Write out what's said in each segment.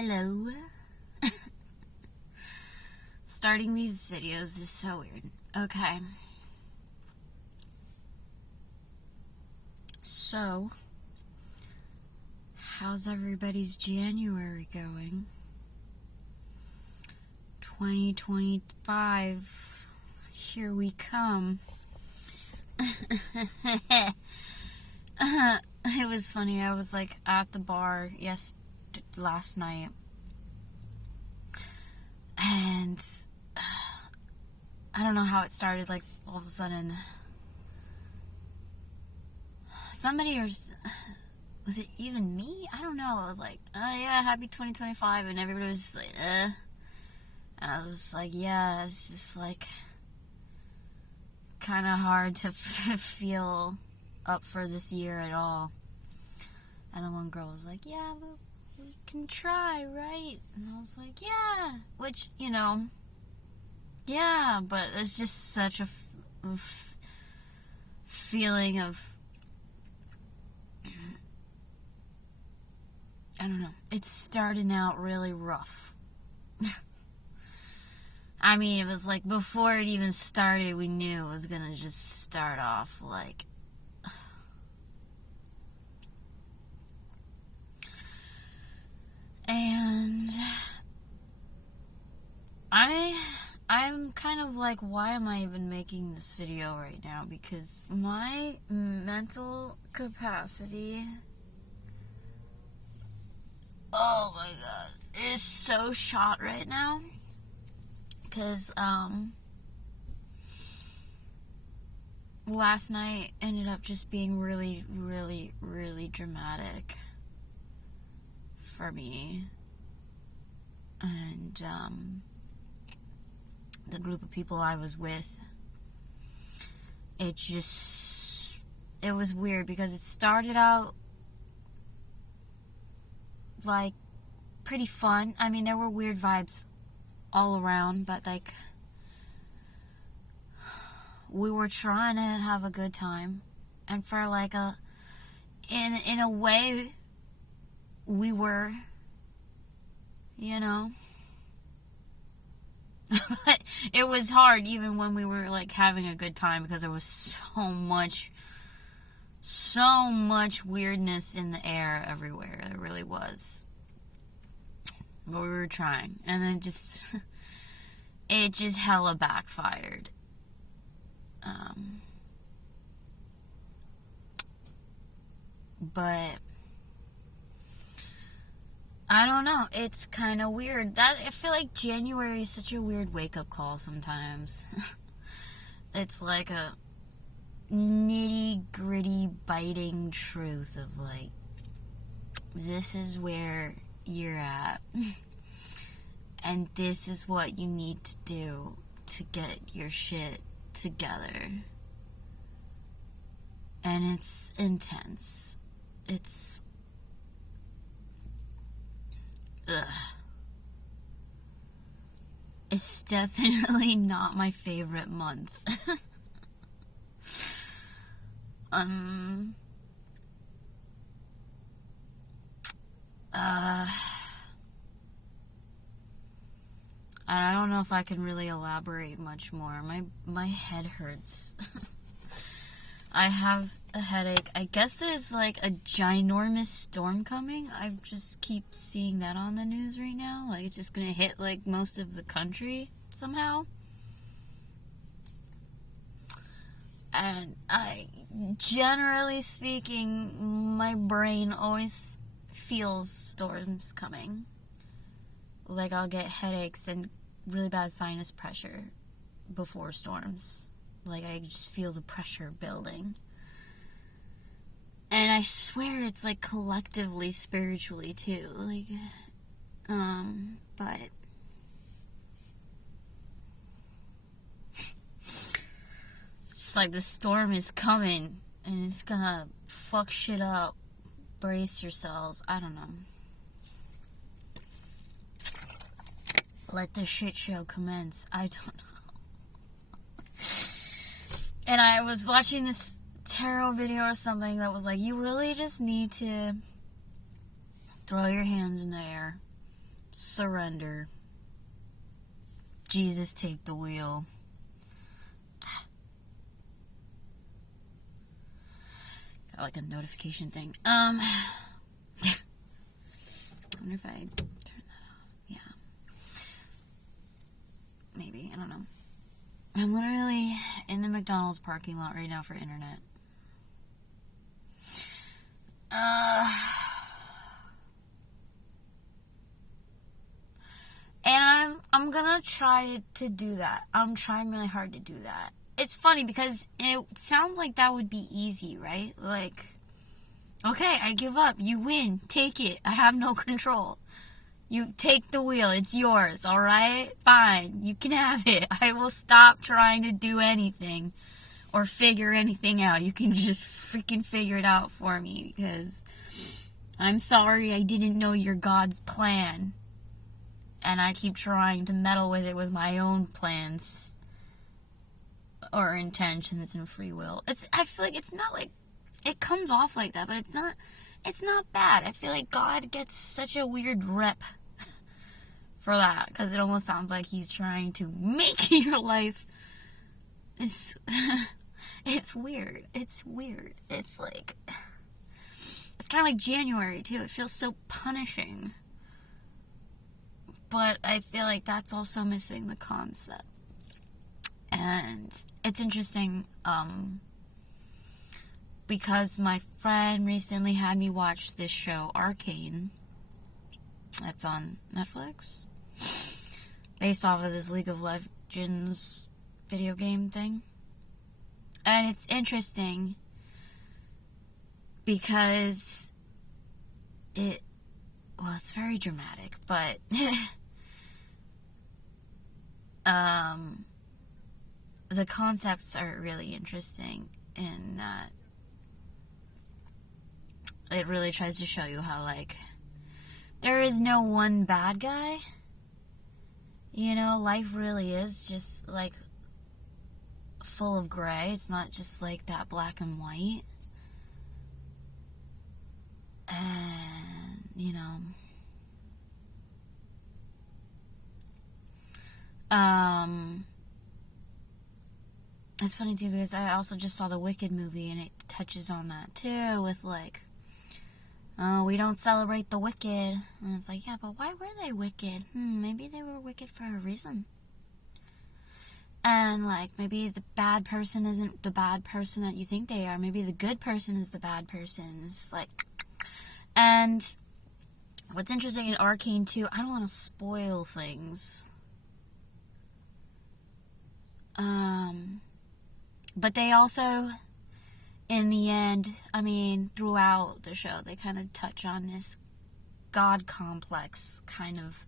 Hello. Starting these videos is so weird. Okay. So, how's everybody's January going? 2025. Here we come. It was funny. I was like at the bar last night, and I don't know how it started. Like all of a sudden, somebody, or was it even me? I don't know. I was like, oh yeah, happy 2025, and everybody was just like, and I was just like, yeah, it's just like kind of hard to feel up for this year at all. And then one girl was like, yeah, but we can try, right? And I was like, yeah, which, yeah, but it's just such a feeling of, I don't know, it's starting out really rough. I mean, it was like before it even started, we knew it was gonna just start off like, and I'm kind of like, why am I even making this video right now? Because my mental capacity, oh my god, is so shot right now. Because last night ended up just being really, really, really dramatic for me. And the group of people I was with, it was weird because it started out like pretty fun. I mean, there were weird vibes all around, but like we were trying to have a good time, and for like in a way we were, but it was hard even when we were like having a good time, because there was so much weirdness in the air everywhere. There really was. But we were trying, and then it just hella backfired. But I don't know. It's kind of weird. I feel like January is such a weird wake-up call sometimes. It's like a nitty-gritty biting truth of like, this is where you're at, and this is what you need to do to get your shit together. And it's intense. It's it's definitely not my favorite month. I don't know if I can really elaborate much more. My head hurts. I have a headache. I guess there's like a ginormous storm coming. I just keep seeing that on the news right now. Like it's just gonna hit like most of the country somehow. And generally speaking, my brain always feels storms coming. Like I'll get headaches and really bad sinus pressure before storms. Like I just feel the pressure building. And I swear it's like collectively, spiritually too. Like, but it's like the storm is coming and it's gonna fuck shit up. Brace yourselves. I don't know. Let the shit show commence. I don't know. And I was watching this tarot video or something that was like, you really just need to throw your hands in the air Surrender. Jesus, take the wheel. Got like a notification thing. I wonder if I turn that off. Yeah. Maybe. I don't know. I'm literally in the McDonald's parking lot right now for internet. And I'm gonna try to do that. I'm trying really hard to do that. It's funny because it sounds like that would be easy, right? Like, okay, I give up. You win. Take it. I have no control. You take the wheel. It's yours, alright? Fine. You can have it. I will stop trying to do anything or figure anything out. You can just freaking figure it out for me because I'm sorry I didn't know your God's plan. And I keep trying to meddle with it with my own plans or intentions and free will. I feel like it's not like, it comes off like that, but it's not bad. I feel like God gets such a weird rep for that, because it almost sounds like he's trying to make your life. It's weird. It's weird. It's like, it's kind of like January too. It feels so punishing. But I feel like that's also missing the concept. And it's interesting, because my friend recently had me watch this show, Arcane. That's on Netflix. Based off of this League of Legends video game thing. And it's interesting because it's very dramatic, but the concepts are really interesting in that it really tries to show you how, like, there is no one bad guy. You know, life really is just, like, full of gray. It's not just, like, that black and white. And, you know, it's funny too because I also just saw the Wicked movie and it touches on that too with like, oh, we don't celebrate the wicked. And it's like, yeah, but why were they wicked? Maybe they were wicked for a reason. And like, maybe the bad person isn't the bad person that you think they are. Maybe the good person is the bad person. It's like, and what's interesting in Arcane too, I don't want to spoil things. But they also, in the end, I mean, throughout the show, they kind of touch on this God complex kind of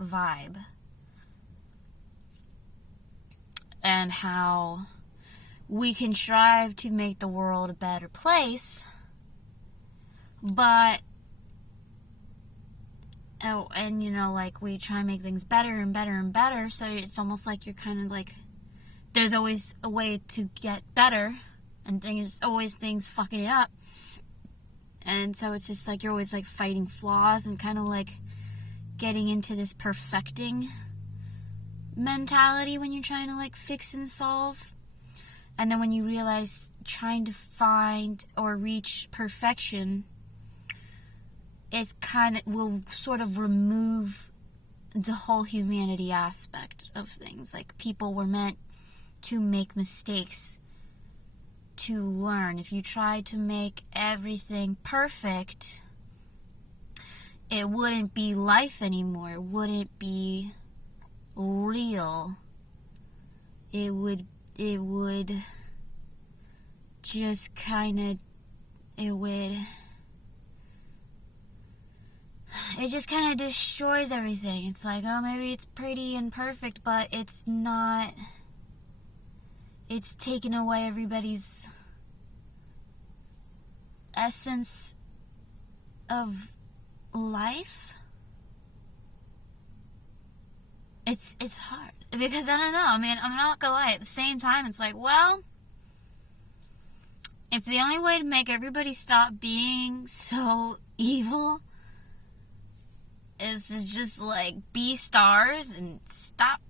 vibe. And how we can strive to make the world a better place, but, oh, and you know, like, we try and make things better and better and better, so it's almost like you're kind of like, there's always a way to get better, and there's always things fucking it up. And so it's just like you're always like fighting flaws and kind of like getting into this perfecting mentality when you're trying to like fix and solve. And then when you realize trying to find or reach perfection, it's kind of will sort of remove the whole humanity aspect of things. Like, people were meant to make mistakes to learn. If you try to make everything perfect, it wouldn't be life anymore. It wouldn't be real. It would just kind of, it just kind of destroys everything. It's like, oh, maybe it's pretty and perfect, but it's not. It's taken away everybody's essence of life. It's hard. Because I don't know. I mean, I'm not gonna lie. At the same time, it's like, well, if the only way to make everybody stop being so evil is just like be stars and stop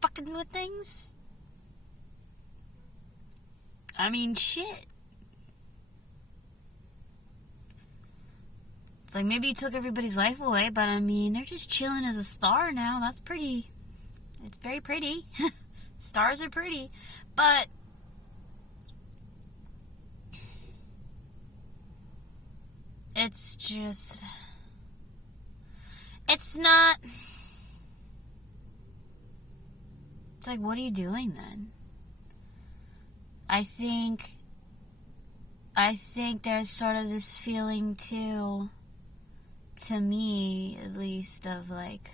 fucking with things. I mean, shit. It's like maybe you took everybody's life away, but I mean, they're just chilling as a star now. That's pretty. It's very pretty. Stars are pretty. But it's just, it's not, it's like, what are you doing then? I think there's sort of this feeling too, to me at least, of like,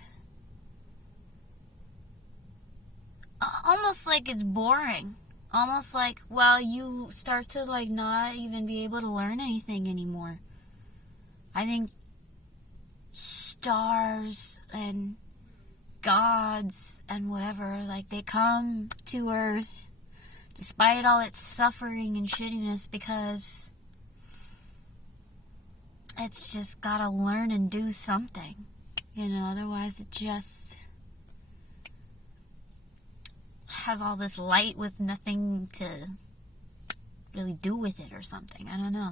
almost like it's boring. Almost like, well, you start to like not even be able to learn anything anymore. I think stars and gods and whatever, like, they come to Earth despite all its suffering and shittiness because it's just gotta learn and do something, you know, otherwise it just has all this light with nothing to really do with it or something. I don't know.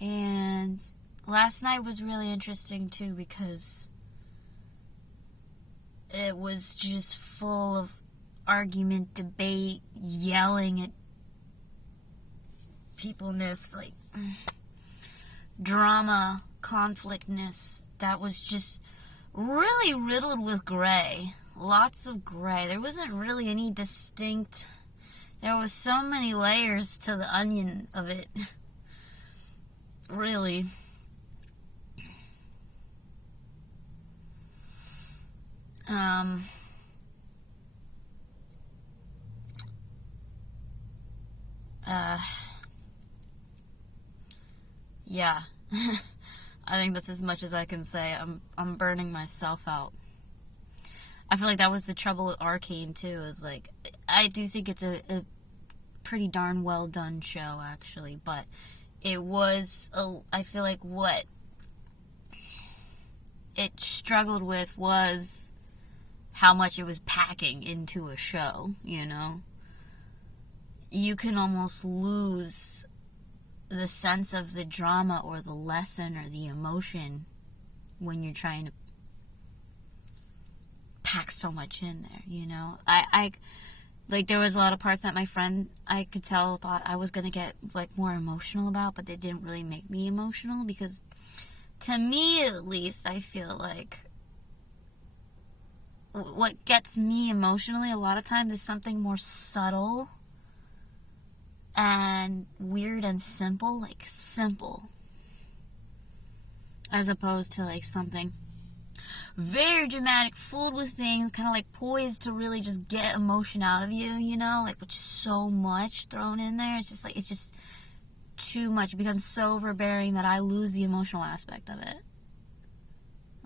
And last night was really interesting too because it was just full of argument, debate, yelling at peopleness, like drama, conflictness that was just really riddled with gray. Lots of gray. There wasn't really any distinct. There was so many layers to the onion of it. Really. Yeah. I think that's as much as I can say. I'm burning myself out. I feel like that was the trouble with Arcane too, is like, I do think it's a pretty darn well done show actually, but it was, I feel like what it struggled with was how much it was packing into a show, you know? You can almost lose the sense of the drama or the lesson or the emotion when you're trying to pack so much in there, you know? I like, there was a lot of parts that my friend, I could tell, thought I was going to get, like, more emotional about, but they didn't really make me emotional, because, to me, at least, I feel like what gets me emotionally a lot of times is something more subtle and weird and simple, like, simple, as opposed to, like, something very dramatic, filled with things, kind of like poised to really just get emotion out of you, you know, like, with so much thrown in there. It's just like, it's just too much. It becomes so overbearing that I lose the emotional aspect of it.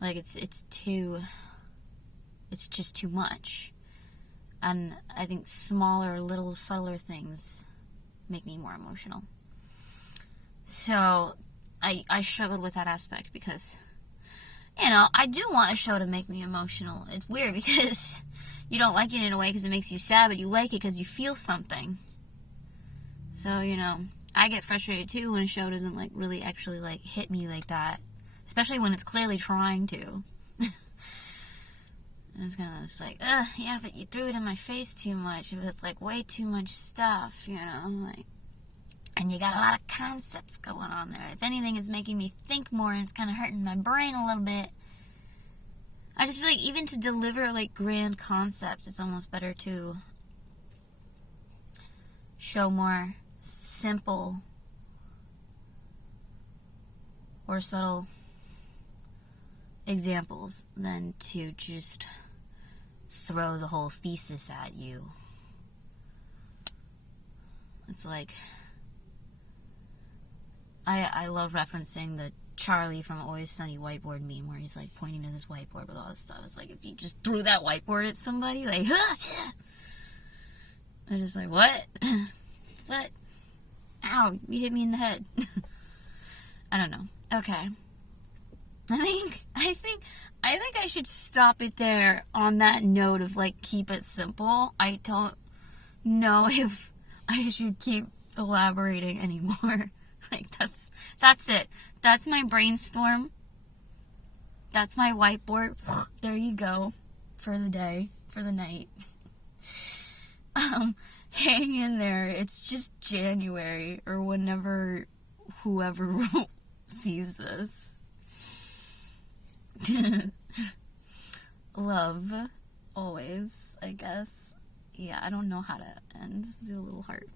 Like, it's just too much. And I think smaller, little subtler things make me more emotional. So I struggled with that aspect because, you know, I do want a show to make me emotional. It's weird because you don't like it in a way because it makes you sad, but you like it because you feel something. So, you know, I get frustrated too when a show doesn't, like, really actually, like, hit me like that. Especially when it's clearly trying to. It's kind of just like, yeah, but you threw it in my face too much with, like, way too much stuff, you know, like, and you got a lot of concepts going on there. If anything, it's making me think more, and it's kind of hurting my brain a little bit. I just feel like even to deliver, like, grand concepts, it's almost better to show more simple or subtle examples than to just throw the whole thesis at you. It's like, I love referencing the Charlie from Always Sunny whiteboard meme where he's, like, pointing to this whiteboard with all this stuff. It's like, if you just threw that whiteboard at somebody, like, I'm just like, what? What? Ow, you hit me in the head. I don't know. Okay. I think I should stop it there on that note of, like, keep it simple. I don't know if I should keep elaborating anymore. Like, that's it. That's my brainstorm. That's my whiteboard. There you go. For the day. For the night. Hang in there. It's just January, or whenever whoever sees this. Love. Always, I guess. Yeah, I don't know how to end. Do a little heart.